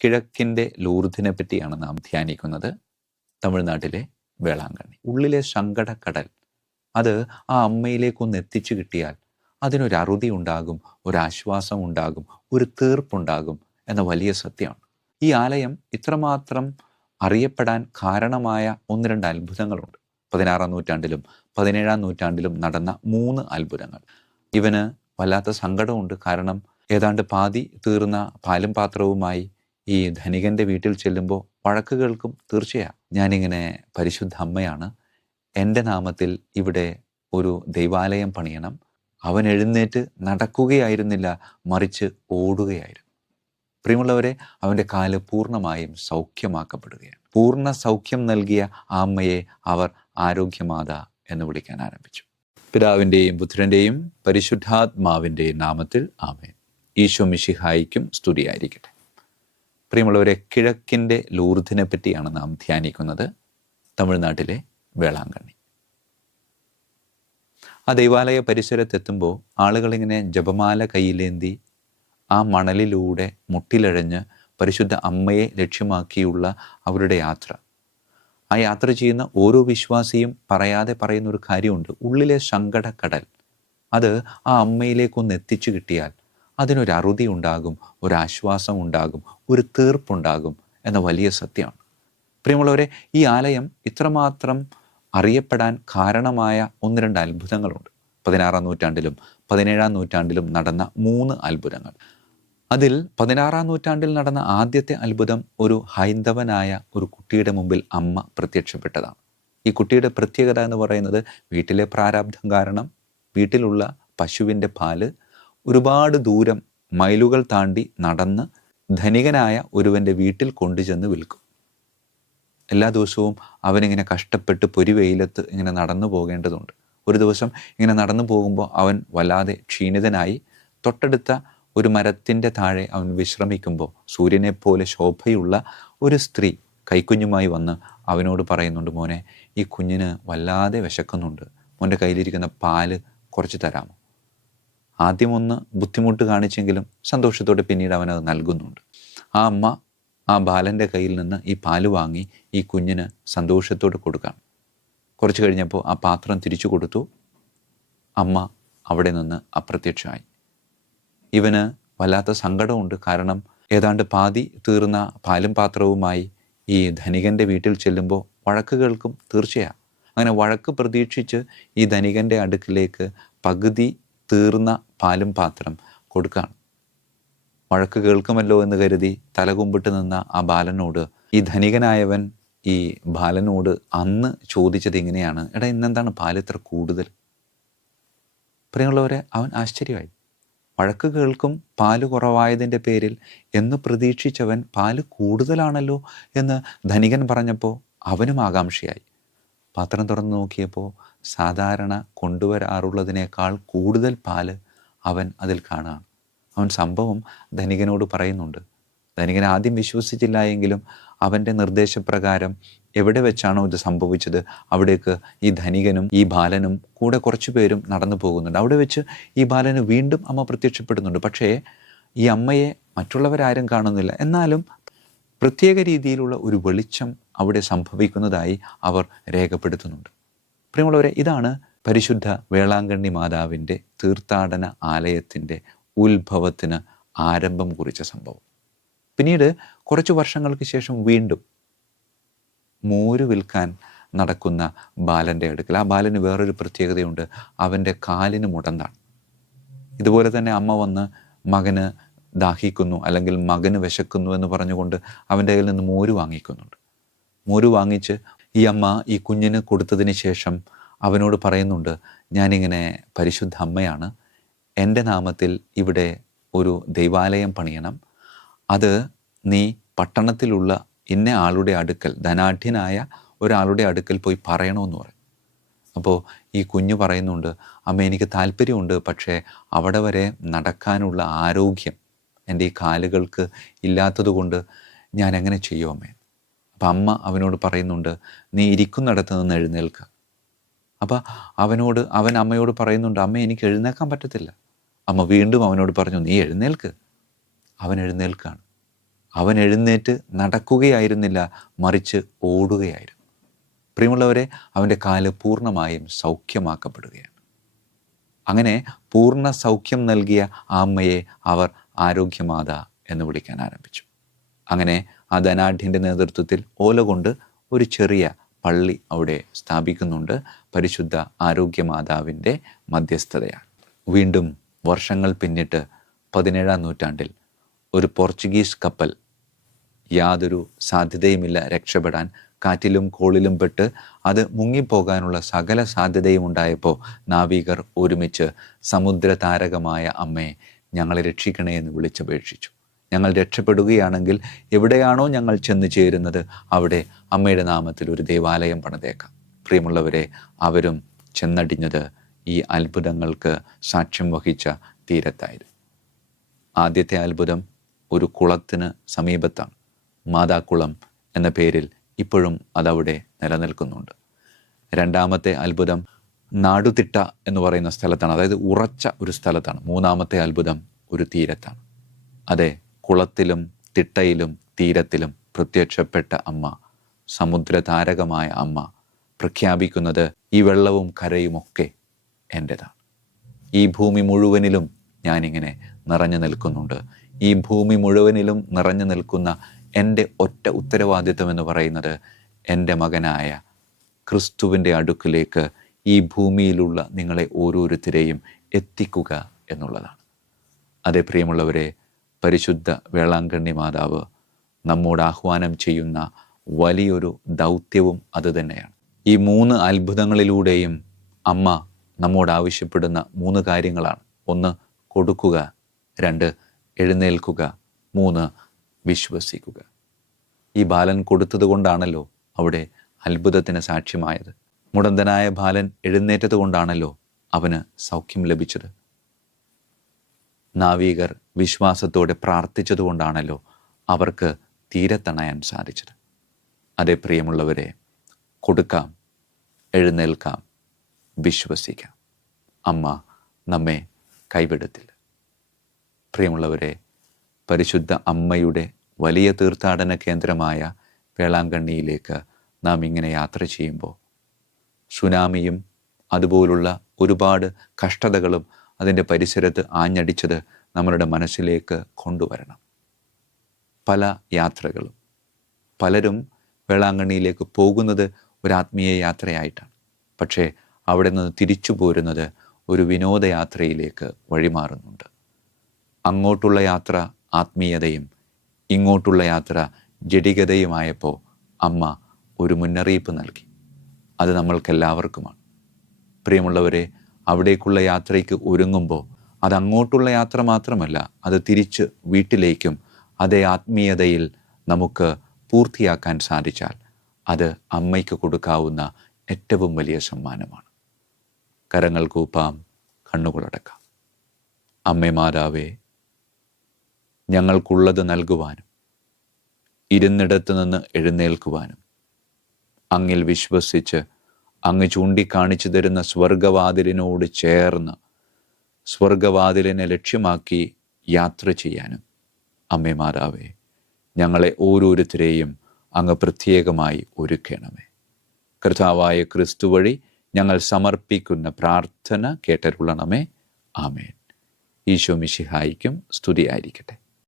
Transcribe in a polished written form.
കിഴക്കിൻ്റെ ലൂർദിനെ പറ്റിയാണ് നാം ധ്യാനിക്കുന്നത്. തമിഴ്നാട്ടിലെ വേളാങ്കണ്ണി. ഉള്ളിലെ സങ്കടക്കടൽ അത് ആ അമ്മയിലേക്കൊന്ന് എത്തിച്ചു കിട്ടിയാൽ അതിനൊരു അറുതി ഉണ്ടാകും, ഒരാശ്വാസം ഉണ്ടാകും, ഒരു തീർപ്പുണ്ടാകും എന്ന വലിയ സത്യമാണ്. ഈ ആലയം ഇത്രമാത്രം അറിയപ്പെടാൻ കാരണമായ ഒന്ന് രണ്ട് അത്ഭുതങ്ങളുണ്ട്. 16-ാം നൂറ്റാണ്ടിലും 17-ാം നൂറ്റാണ്ടിലും നടന്ന 3 അത്ഭുതങ്ങൾ. ഇവന് വല്ലാത്ത സങ്കടമുണ്ട്. കാരണം ഏതാണ്ട് പാതി തീർന്ന പാലും പാത്രവുമായി ഈ ധനികൻ്റെ വീട്ടിൽ ചെല്ലുമ്പോൾ വഴക്ക് കേൾക്കും. തീർച്ചയായും ഞാനിങ്ങനെ പരിശുദ്ധ അമ്മയാണ്, എൻ്റെ നാമത്തിൽ ഇവിടെ ഒരു ദൈവാലയം പണിയണം. അവൻ എഴുന്നേറ്റ് നടക്കുകയായിരുന്നില്ല, മറിച്ച് ഓടുകയായിരുന്നു. പ്രിയമുള്ളവരെ, അവൻ്റെ കാല് പൂർണ്ണമായും സൗഖ്യമാക്കപ്പെടുകയാണ്. പൂർണ്ണ സൗഖ്യം നൽകിയ ആ അമ്മയെ അവർ ആരോഗ്യമാത എന്ന് വിളിക്കാൻ ആരംഭിച്ചു. പിതാവിൻ്റെയും പുത്രൻ്റെയും പരിശുദ്ധാത്മാവിൻ്റെയും നാമത്തിൽ ആമേൻ. ഈശോ മിശിഹായിക്കും സ്തുതിയായിരിക്കട്ടെ. പ്രിയമുള്ളവരെ, കിഴക്കിൻ്റെ ലൂർദിനെ പറ്റിയാണ് നാം ധ്യാനിക്കുന്നത്. തമിഴ്നാട്ടിലെ വേളാങ്കണ്ണി. ആ ദൈവാലയ പരിസരത്തെത്തുമ്പോൾ ആളുകളിങ്ങനെ ജപമാല കയ്യിലേന്തി ആ മണലിലൂടെ മുട്ടിലഴഞ്ഞ് പരിശുദ്ധ അമ്മയെ ലക്ഷ്യമാക്കിയുള്ള അവരുടെ യാത്ര. ആ യാത്ര ചെയ്യുന്ന ഓരോ വിശ്വാസിയും പറയാതെ പറയുന്നൊരു കാര്യമുണ്ട്. ഉള്ളിലെ സങ്കടക്കടൽ അത് ആ അമ്മയിലേക്കൊന്ന് എത്തിച്ചു കിട്ടിയാൽ അതിനൊരു അറുതി ഉണ്ടാകും, ഒരാശ്വാസം ഉണ്ടാകും, ഒരു തീർപ്പുണ്ടാകും എന്ന വലിയ സത്യമാണ്. പ്രിയമുള്ളവരെ, ഈ ആലയം ഇത്രമാത്രം അറിയപ്പെടാൻ കാരണമായ ഒന്ന് രണ്ട് അത്ഭുതങ്ങളുണ്ട്. 16-ാം നൂറ്റാണ്ടിലും 17-ാം നൂറ്റാണ്ടിലും നടന്ന 3 അത്ഭുതങ്ങൾ. അതിൽ 16-ാം നൂറ്റാണ്ടിൽ നടന്ന ആദ്യത്തെ അത്ഭുതം ഒരു ഹൈന്ദവനായ ഒരു കുട്ടിയുടെ മുമ്പിൽ അമ്മ പ്രത്യക്ഷപ്പെട്ടതാണ്. ഈ കുട്ടിയുടെ പ്രത്യേകത എന്ന് പറയുന്നത് വീട്ടിലെ പ്രാരാബ്ധം കാരണം വീട്ടിലുള്ള പശുവിൻ്റെ പാല് ഒരുപാട് ദൂരം മൈലുകൾ താണ്ടി നടന്ന് ധനികനായ ഒരുവൻ്റെ വീട്ടിൽ കൊണ്ടുചെന്ന് വിൽക്കും. എല്ലാ ദിവസവും അവനിങ്ങനെ കഷ്ടപ്പെട്ട് പൊരിവെയിലത്ത് ഇങ്ങനെ നടന്നു പോകേണ്ടതുണ്ട്. ഒരു ദിവസം ഇങ്ങനെ നടന്നു പോകുമ്പോൾ അവൻ വല്ലാതെ ക്ഷീണിതനായി തൊട്ടടുത്ത ഒരു മരത്തിൻ്റെ താഴെ അവൻ വിശ്രമിക്കുമ്പോൾ സൂര്യനെ പോലെ ശോഭയുള്ള ഒരു സ്ത്രീ കൈക്കുഞ്ഞുമായി വന്ന് അവനോട് പറയുന്നുണ്ട്, മോനെ, ഈ കുഞ്ഞിന് വല്ലാതെ വിശക്കുന്നുണ്ട്, മോൻ്റെ കയ്യിലിരിക്കുന്ന പാല് കുറച്ച് തരാമോ? ആദ്യമൊന്ന് ബുദ്ധിമുട്ട് കാണിച്ചെങ്കിലും സന്തോഷത്തോടെ പിന്നീട് അവനത് നൽകുന്നുണ്ട്. ആ അമ്മ ആ ബാലൻ്റെ കയ്യിൽ നിന്ന് ഈ പാല് വാങ്ങി ഈ കുഞ്ഞിന് സന്തോഷത്തോടെ കൊടുക്കാം. കുറച്ച് കഴിഞ്ഞപ്പോൾ ആ പാത്രം തിരിച്ചു കൊടുത്തു. അമ്മ അവിടെ നിന്ന് അപ്രത്യക്ഷമായി. ഇവന് വല്ലാത്ത സങ്കടമുണ്ട്. കാരണം ഏതാണ്ട് പാതി തീർന്ന പാലും പാത്രവുമായി ഈ ധനികൻ്റെ വീട്ടിൽ ചെല്ലുമ്പോൾ വഴക്ക് കേൾക്കും. തീർച്ചയായും അങ്ങനെ വഴക്ക് പ്രതീക്ഷിച്ച് ഈ ധനികൻ്റെ അടുക്കിലേക്ക് പകുതി തീർന്ന പാലും പാത്രം കൊടുക്കുകയാണ്. വഴക്ക് കേൾക്കുമല്ലോ എന്ന് കരുതി തലകുമ്പിട്ട് നിന്ന ആ ബാലനോട് ഈ ധനികനായവൻ ഈ ബാലനോട് അന്ന് ചോദിച്ചത് ഇങ്ങനെയാണ്, എടാ, ഇന്നെന്താണ് പാല് ഇത്ര കൂടുതൽ? പ്രിയമുള്ളവരെ, അവൻ ആശ്ചര്യമായി. വഴക്ക് കേൾക്കും പാല് കുറവായതിൻ്റെ പേരിൽ എന്ന് പ്രതീക്ഷിച്ചവൻ പാല് കൂടുതലാണല്ലോ എന്ന് ധനികൻ പറഞ്ഞപ്പോൾ അവനും ആകാംക്ഷയായി. പാത്രം തുറന്നു നോക്കിയപ്പോൾ സാധാരണ കൊണ്ടുവരാറുള്ളതിനേക്കാൾ കൂടുതൽ പാല് അവൻ അതിൽ കാണുകയാണ്. അവൻ സംഭവം ധനികനോട് പറയുന്നുണ്ട്. ധനികൻ ആദ്യം വിശ്വസിച്ചില്ല എങ്കിലും അവൻ്റെ നിർദ്ദേശപ്രകാരം എവിടെ വെച്ചാണോ ഇത് സംഭവിച്ചത് അവിടേക്ക് ഈ ധനികനും ഈ ബാലനും കൂടെ കുറച്ചു പേരും നടന്നു പോകുന്നുണ്ട്. അവിടെ വെച്ച് ഈ ബാലന് വീണ്ടും അമ്മ പ്രത്യക്ഷപ്പെടുന്നുണ്ട്. പക്ഷേ ഈ അമ്മയെ മറ്റുള്ളവരാരും കാണുന്നില്ല. എന്നാലും പ്രത്യേക രീതിയിലുള്ള ഒരു വെളിച്ചം അവിടെ സംഭവിക്കുന്നതായി അവർ രേഖപ്പെടുത്തുന്നുണ്ട്. പ്രിയമുള്ളവരെ, ഇതാണ് പരിശുദ്ധ വേളാങ്കണ്ണി മാതാവിൻ്റെ തീർത്ഥാടന ആലയത്തിൻ്റെ ഉത്ഭവത്തിന് ആരംഭം കുറിച്ച സംഭവം. പിന്നീട് കുറച്ച് വർഷങ്ങൾക്ക് ശേഷം വീണ്ടും മോര് വിൽക്കാൻ നടക്കുന്ന ബാലൻ്റെ അടുക്കൽ, ആ ബാലന് വേറൊരു പ്രത്യേകതയുണ്ട്, അവൻ്റെ കാലിന് മുടന്താണ്. ഇതുപോലെ തന്നെ അമ്മ വന്ന് മകന് ദാഹിക്കുന്നു അല്ലെങ്കിൽ മകന് വിശക്കുന്നു എന്ന് പറഞ്ഞുകൊണ്ട് അവൻ്റെ കയ്യിൽ നിന്ന് മോര് വാങ്ങിക്കുന്നുണ്ട്. മോര് വാങ്ങിച്ച് ഈ അമ്മ ഈ കുഞ്ഞിന് കൊടുത്തതിന് ശേഷം അവനോട് പറയുന്നുണ്ട്, ഞാനിങ്ങനെ പരിശുദ്ധ അമ്മയാണ്, എൻ്റെ നാമത്തിൽ ഇവിടെ ഒരു ദൈവാലയം പണിയണം. അത് നീ പട്ടണത്തിലുള്ള ഇന്ന ആളുടെ അടുക്കൽ, ധനാഢ്യനായ ഒരാളുടെ അടുക്കൽ പോയി പറയണമെന്ന് പറയും. അപ്പോൾ ഈ കുഞ്ഞ് പറയുന്നുണ്ട്, അമ്മ, എനിക്ക് താല്പര്യമുണ്ട്, പക്ഷേ അവിടെ വരെ നടക്കാനുള്ള ആരോഗ്യം എൻ്റെ ഈ കാലുകൾക്ക് ഇല്ലാത്തത് കൊണ്ട് ഞാൻ എങ്ങനെ ചെയ്യും അമ്മേ? അപ്പം അമ്മ അവനോട് പറയുന്നുണ്ട്, നീ ഇരിക്കുന്നിടത്ത് നിന്ന് എഴുന്നേൽക്കുക. അപ്പം അവൻ അമ്മയോട് പറയുന്നുണ്ട്, അമ്മ, എനിക്ക് എഴുന്നേൽക്കാൻ പറ്റത്തില്ല. അമ്മ വീണ്ടും അവനോട് പറഞ്ഞു, നീ എഴുന്നേൽക്ക്. അവൻ എഴുന്നേൽക്കാണ്. അവൻ എഴുന്നേറ്റ് നടക്കുകയായിരുന്നില്ല, മറിച്ച് ഓടുകയായിരുന്നു. പ്രിയമുള്ളവരെ, അവൻ്റെ കാല് പൂർണ്ണമായും സൗഖ്യമാക്കപ്പെടുകയാണ്. അങ്ങനെ പൂർണ്ണ സൗഖ്യം നൽകിയ ആ അമ്മയെ അവർ ആരോഗ്യമാത എന്ന് വിളിക്കാൻ ആരംഭിച്ചു. അങ്ങനെ ആ ധനാഢ്യൻ്റെ നേതൃത്വത്തിൽ ഓല കൊണ്ട് ഒരു ചെറിയ പള്ളി അവിടെ സ്ഥാപിക്കുന്നുണ്ട്, പരിശുദ്ധ ആരോഗ്യമാതാവിൻ്റെ മധ്യസ്ഥതയാൽ. വീണ്ടും വർഷങ്ങൾ പിന്നിട്ട് 17-ാം നൂറ്റാണ്ടിൽ ഒരു പോർച്ചുഗീസ് കപ്പൽ യാതൊരു സാധ്യതയുമില്ല രക്ഷപ്പെടാൻ, കാറ്റിലും കോളിലും പെട്ട് അത് മുങ്ങിപ്പോകാനുള്ള സകല സാധ്യതയും ഉണ്ടായപ്പോൾ നാവികർ ഒരുമിച്ച് സമുദ്ര താരകമായ അമ്മയെ ഞങ്ങളെ രക്ഷിക്കണേ എന്ന് വിളിച്ചപേക്ഷിച്ചു. ഞങ്ങൾ രക്ഷപ്പെടുകയാണെങ്കിൽ എവിടെയാണോ ഞങ്ങൾ ചെന്ന് ചേരുന്നത് അവിടെ അമ്മയുടെ നാമത്തിൽ ഒരു ദേവാലയം പണിതേക്കാം. പ്രിയമുള്ളവരെ, അവരും ചെന്നടിഞ്ഞത് ഈ അത്ഭുതങ്ങൾക്ക് സാക്ഷ്യം വഹിച്ച തീരത്തായിരുന്നു. ആദ്യത്തെ അത്ഭുതം ഒരു കുളത്തിന് സമീപത്താണ്. മാതാക്കുളം എന്ന പേരിൽ ഇപ്പോഴും അതവിടെ നിലനിൽക്കുന്നുണ്ട്. രണ്ടാമത്തെ അത്ഭുതം നാടുതിട്ട എന്ന് പറയുന്ന സ്ഥലത്താണ്, അതായത് ഉറച്ച ഒരു സ്ഥലത്താണ്. മൂന്നാമത്തെ അത്ഭുതം ഒരു തീരത്താണ്. അതെ, കുളത്തിലും തിട്ടയിലും തീരത്തിലും പ്രത്യക്ഷപ്പെട്ട അമ്മ, സമുദ്രതാരകമായ അമ്മ പ്രഖ്യാപിക്കുന്നത് ഈ വെള്ളവും കരയുമൊക്കെ എൻ്റെതാണ്. ഈ ഭൂമി മുഴുവനിലും ഞാനിങ്ങനെ നിറഞ്ഞു നിൽക്കുന്നുണ്ട്. ഈ ഭൂമി മുഴുവനിലും നിറഞ്ഞു നിൽക്കുന്ന എൻ്റെ ഒറ്റ ഉത്തരവാദിത്വം എന്ന് പറയുന്നത് എൻ്റെ മകനായ ക്രിസ്തുവിൻ്റെ അടുക്കിലേക്ക് ഈ ഭൂമിയിലുള്ള നിങ്ങളെ ഓരോരുത്തരെയും എത്തിക്കുക എന്നുള്ളതാണ്. അതേ പ്രിയമുള്ളവരെ, പരിശുദ്ധ വേളാങ്കണ്ണി മാതാവ് നമ്മോട് ആഹ്വാനം ചെയ്യുന്ന വലിയൊരു ദൗത്യവും അതുതന്നെയാണ്. ഈ 3 അത്ഭുതങ്ങളിലൂടെയും അമ്മ നമ്മോട് ആവശ്യപ്പെടുന്ന 3 കാര്യങ്ങളാണ്. 1, കൊടുക്കുക. 2, എഴുന്നേൽക്കുക. 3, വിശ്വസിക്കുക. ഈ ബാലൻ കൊടുത്തത് കൊണ്ടാണല്ലോ അവിടെ അത്ഭുതത്തിന് സാക്ഷ്യമായത്. മുടന്തനായ ബാലൻ എഴുന്നേറ്റത് കൊണ്ടാണല്ലോ അവന് സൗഖ്യം ലഭിച്ചത്. നാവികർ വിശ്വാസത്തോടെ പ്രാർത്ഥിച്ചതുകൊണ്ടാണല്ലോ അവർക്ക് തീരത്തണയാൻ സാധിച്ചത്. അതേ പ്രിയമുള്ളവരെ, കൊടുക്കാം, എഴുന്നേൽക്കാം, വിശ്വസിക്കാം. അമ്മ നമ്മെ കൈവിടത്തില്ല. പ്രിയമുള്ളവരെ, പരിശുദ്ധ അമ്മയുടെ വലിയ തീർത്ഥാടന കേന്ദ്രമായ വേളാങ്കണ്ണിയിലേക്ക് നാം ഇങ്ങനെ യാത്ര ചെയ്യുമ്പോൾ സുനാമിയും അതുപോലുള്ള ഒരുപാട് കഷ്ടതകളും അതിൻ്റെ പരിസരത്ത് ആഞ്ഞടിച്ചത് നമ്മളുടെ മനസ്സിലേക്ക് കൊണ്ടുവരണം. പല യാത്രകളും, പലരും വേളാങ്കണ്ണിയിലേക്ക് പോകുന്നത് ഒരു ആത്മീയ യാത്രയായിട്ടാണ്. പക്ഷേ അവിടെ നിന്ന് തിരിച്ചു പോരുന്നത് ഒരു വിനോദയാത്രയിലേക്ക് വഴിമാറുന്നുണ്ട്. അങ്ങോട്ടുള്ള യാത്ര ആത്മീയതയും ഇങ്ങോട്ടുള്ള യാത്ര ജഡികതയുമായപ്പോൾ അമ്മ ഒരു മുന്നറിയിപ്പ് നൽകി. അത് നമ്മൾക്കെല്ലാവർക്കുമാണ്. പ്രിയമുള്ളവരെ, അവിടേക്കുള്ള യാത്രയ്ക്ക് ഒരുങ്ങുമ്പോൾ അത് അങ്ങോട്ടുള്ള യാത്ര മാത്രമല്ല, അത് തിരിച്ച് വീട്ടിലേക്കും അതേ ആത്മീയതയിൽ നമുക്ക് പൂർത്തിയാക്കാൻ സാധിച്ചാൽ അത് അമ്മയ്ക്ക് കൊടുക്കാവുന്ന ഏറ്റവും വലിയ സമ്മാനമാണ്. കരങ്ങൾ കൂപ്പാം, കണ്ണുകളടക്കാം. അമ്മേ മാതാവേ, ഞങ്ങൾക്കുള്ളത് നൽകുവാനും ഇരുന്നിടത്ത് നിന്ന് എഴുന്നേൽക്കുവാനും അങ്ങിൽ വിശ്വസിച്ച് അങ്ങ് ചൂണ്ടിക്കാണിച്ചു തരുന്ന സ്വർഗവാതിലിനോട് ചേർന്ന് സ്വർഗവാതിലിനെ ലക്ഷ്യമാക്കി യാത്ര ചെയ്യാനും അമ്മേ മാതാവേ, ഞങ്ങളെ ഓരോരുത്തരെയും അങ്ങ് പ്രത്യേകമായി ഒരുക്കണമേ. കർത്താവായ ക്രിസ്തു വഴി ഞങ്ങൾ സമർപ്പിക്കുന്ന പ്രാർത്ഥന കേട്ടരുളണമേ. ആമേൻ. ഈശോ മിശിഹായിക്കും സ്തുതിയായിരിക്കട്ടെ.